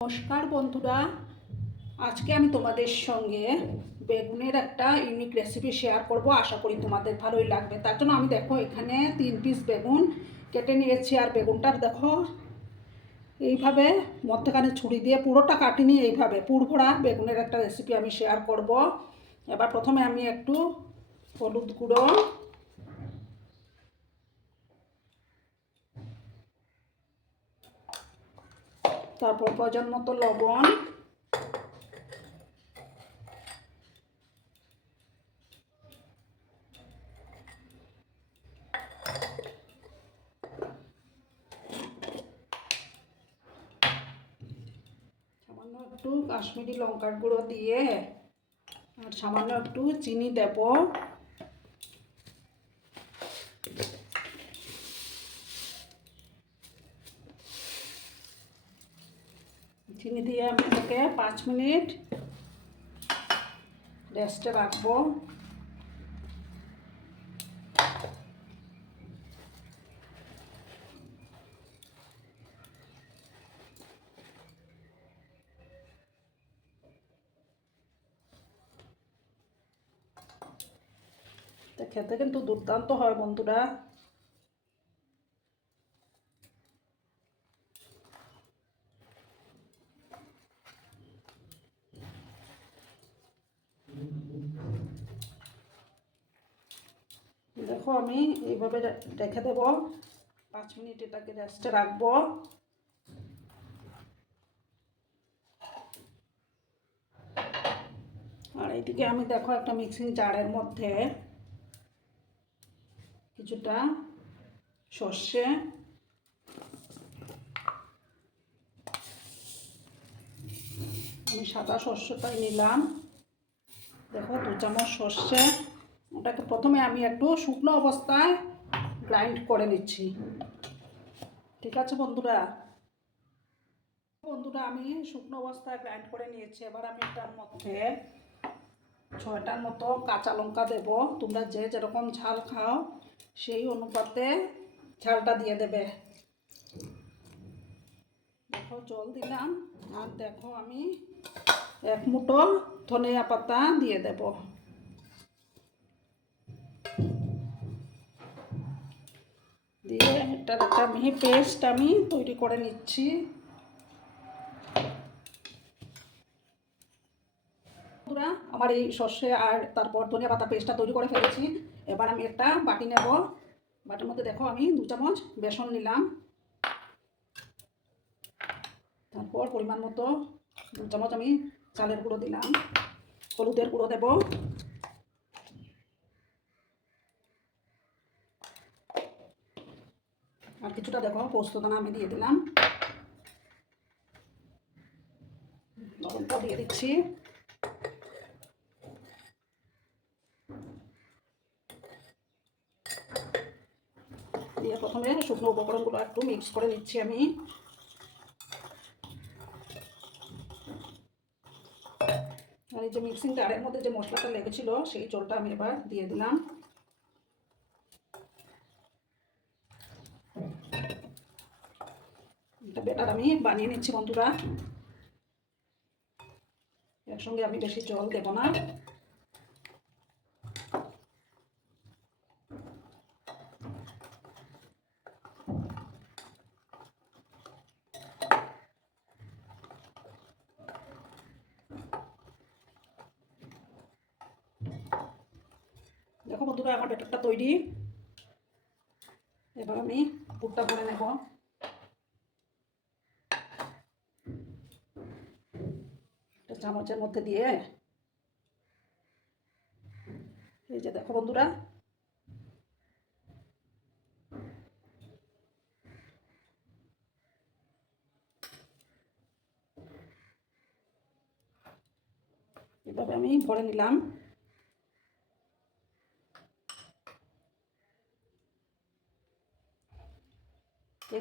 নমস্কার বন্ধুরা, আজকে আমি তোমাদের সঙ্গে বেগুনের একটা ইউনিক রেসিপি শেয়ার করব। আশা করি তোমাদের ভালোই লাগবে। তার জন্য আমি দেখো এখানে তিন পিস বেগুন কেটে নিয়েছি, আর বেগুনটার দেখো এইভাবে মধ্যখানে ছুরি দিয়ে পুরোটা কাটিনি এইভাবে। পুরভরা বেগুনের একটা রেসিপি আমি শেয়ার করব। এবার প্রথমে আমি একটু হলুদ গুঁড়ো তারপর প্রয়োজন মতো লবণ। সামান্য একটু কাশ্মীরি লঙ্কার গুঁড়ো দিয়ে আর সামান্য একটু চিনি দেব। চিনি দিয়ে আমি এটাকে পাঁচ মিনিট রেস্টে রাখব। খেতে কিন্তু দুর্দান্ত হয় বন্ধুরা। দেখো আমি এইভাবে রেখে দেব। পাঁচ মিনিট এটাকে রেস্টে রাখব। আর এইদিকে আমি দেখো একটা মিক্সিং জারের মধ্যে কিছুটা সর্ষে। আমি সাদা সর্ষেটাই নিলাম। দেখো দু চামচ সর্ষে। ওটাকে প্রথমে আমি একটু শুকনো অবস্থায় গ্রাইন্ড করে নিচ্ছি। ঠিক আছে বন্ধুরা? বন্ধুরা, আমি শুকনো অবস্থায় গ্রাইন্ড করে নিয়েছি। এবার আমি এটার মধ্যে ছয়টার মতো কাঁচা লঙ্কা দেব। তোমরা যে যেরকম ঝাল খাও, সেই অনুপাতে ঝালটা দিয়ে দেবে। দেখো, জল দিলাম। আর দেখো, আমি এক মুঠো ধনিয়া পাতা দিয়ে দেব। দিয়ে এটার একটা মিহি পেস্ট আমি তৈরি করে নিচ্ছি। বন্ধুরা, আমার এই সর্ষে আর তারপর ধনিয়া পাতা পেস্টটা তৈরি করে ফেলেছি। এবার আমি একটা বাটি নেব। বাটির মধ্যে দেখো আমি দু চামচ বেসন নিলাম। তারপর পরিমাণ মতো দু চামচ আমি চালের গুঁড়ো দিলাম। হলুদের গুঁড়ো দেব। আর কিছুটা দেখো পোস্তদানা আমি দিয়ে দিলাম। লবণটাও দিয়ে দিচ্ছি। দিয়ে প্রথমে শুকনো উপকরণগুলো একটু মিক্স করে নিচ্ছি আমি। আর এই যে মিক্সিং জারের মধ্যে যে মশলাটা লেগেছিল, সেই জলটা আমি এবার দিয়ে দিলাম। বেটার আমি বানিয়ে নিচ্ছি বন্ধুরা। একসঙ্গে আমি বেশি জল দেবো না। দেখো বন্ধুরা, আমার ব্যাটারটা তৈরি। এবার আমি পুরটা ভরে নেব। একটা চামচের মধ্যে দিয়ে এই যে দেখো বন্ধুরা। এভাবে আমি ভরে নিলাম।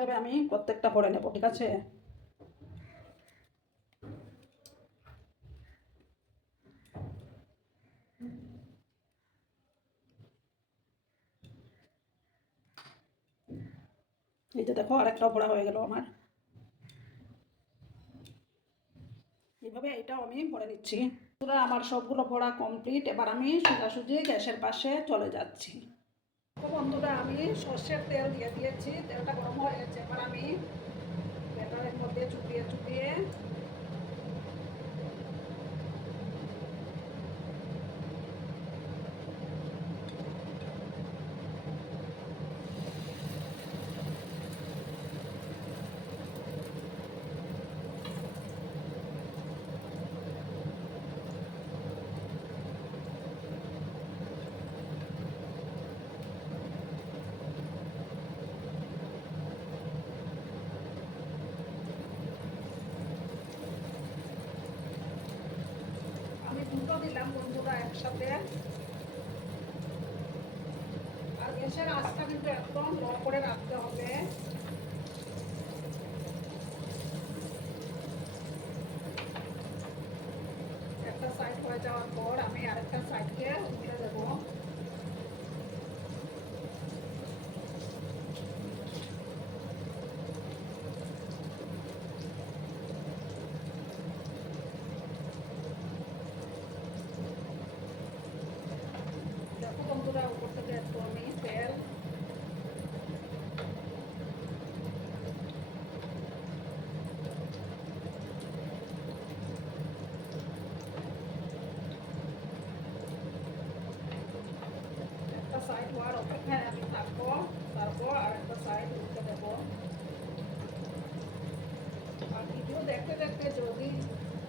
এইভাবে আমি প্রত্যেকটা ভরে নেব, ঠিক আছে? এই যে দেখো, আরেকটা ভরা হয়ে গেল আমার। এইভাবে এটাও আমি ভরে নিচ্ছি। আমার সবগুলো ভরা কমপ্লিট এবার আমি সোজাসুজি গ্যাসের পাশে চলে যাচ্ছি। বন্ধুরা আমি সর্ষের তেল দিয়ে দিয়েছি। তেলটা গরম হয়ে গেছে। এবার আমি ব্যাটারের মধ্যে চুপিয়ে চুপিয়ে আমি দুটো দিলাম বন্ধুরা একসাথে। আর গ্যাসের আঁচটা কিন্তু একদম লো করে রাখতে হবে। একটা সাইড হয়ে যাওয়ার পর আমি আরেকটা সাইডকে উঠে দেবো। দেখো বন্ধুরা উপর থেকে একটু আমি তেল একটা সাইড হওয়ার অপেক্ষায় আমি থাকব তারপর আর একটা সাইড উঠতে দেবো আর ভিডিও দেখতে দেখতে যদি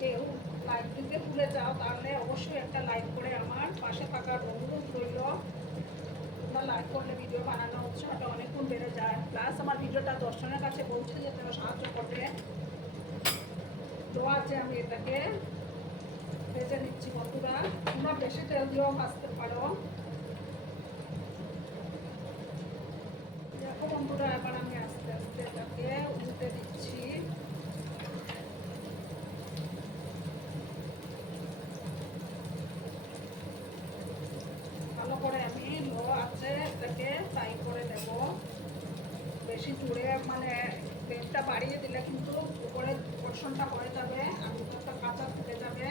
কেউ লাইক দিতে ভুলে যাও, তাহলে অবশ্যই একটা লাইক করে আমার পাশে থাকার অনুরোধ রইল তোমরা লাইক করলে ভিডিও বানানো উৎসাহটা অনেক গুণ বেড়ে যায়। প্লাস আমার ভিডিওটা দর্শনের কাছে পৌঁছে যেতে সাহায্য করবে। তো আছে আমি এটাকে ভেজে নিচ্ছি বন্ধুরা। তোমরা বেশি তেল দিয়েও ভাজতে পারো। দেখো বন্ধুরা, এবার আমি আস্তে আস্তে এটাকে উল্টে দিচ্ছি ভালো করে আমি লো আছে এটাকে ফ্রাই করে দেব বেশি মানে বাড়িয়ে দিলে কিন্তু উপরে পোর্শনটা হয়ে যাবে আর ভিতরটা কাঁচা থেকে যাবে।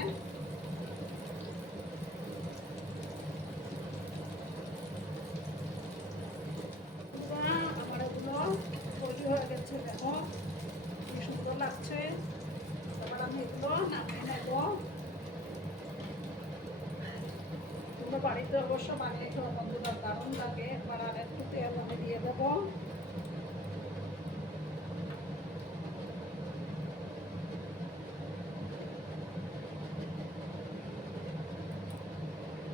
কি সুন্দর লাগছে। নেব। বাড়িতে অবশ্য বানিয়ে খাওয়া বন্ধুরা দারুণ লাগে এবার আর একটু তেল আমি দিয়ে দেবো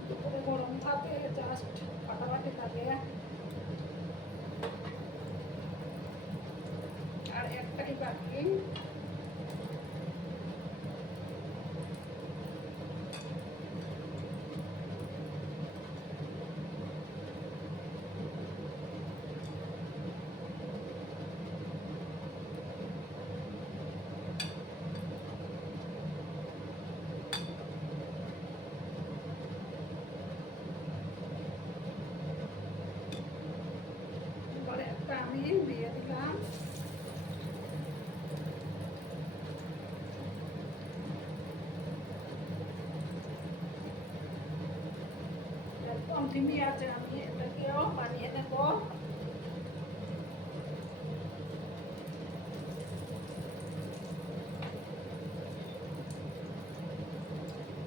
দুপুরে গরম ভাতে জাস্ট ফাটাফাটি লাগে আর একটাই বাকি এবারে একটা আমি দিয়ে দিলাম বানিয়ে নেব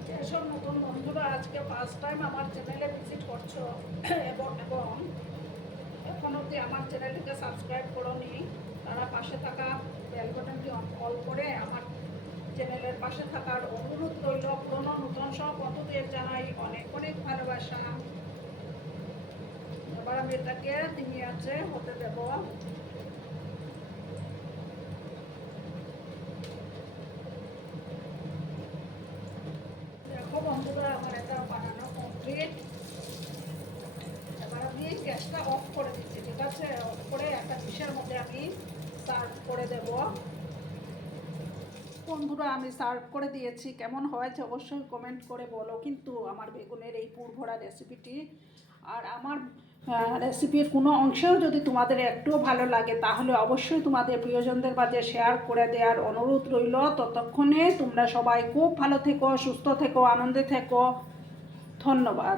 যেসব নতুন বন্ধুরা আজকে ফার্স্ট টাইম আমার চ্যানেলে ভিজিট করছ এবং এবং এখন অবধি আমার চ্যানেলটিকে সাবস্ক্রাইব করোনি তারা পাশে থাকা বেল বাটনটি করে আমার চ্যানেলের পাশে থাকার অনুরোধ রইল পুরনো নতুন সব বন্ধুদের জানাই অনেক অনেক ভালোবাসা এবার আমি এটাকে তিনি আছে, হতে দেব দেখো বন্ধুরা, আমার এটা বানানো কমপ্লিট এবার আমি গ্যাসটা অফ করে দিচ্ছি, ঠিক আছে? অফ করে একটা ডিশের মধ্যে আমি সার্ভ করে দেব। বন্ধুরা, আমি সার্ভ করে দিয়েছি। কেমন হয়েছে অবশ্যই কমেন্ট করে বলো। কিন্তু আমার বেগুনের এই পুর ভরা রেসিপিটি আর আমার রেসিপির কোনো অংশেও যদি তোমাদের একটুও ভালো লাগে, তাহলে অবশ্যই তোমাদের প্রিয়জনদের মাঝে শেয়ার করে দেওয়ার অনুরোধ রইল। ততক্ষণে তোমরা সবাই খুব ভালো থেকো, সুস্থ থেকো, আনন্দে থেকো। ধন্যবাদ।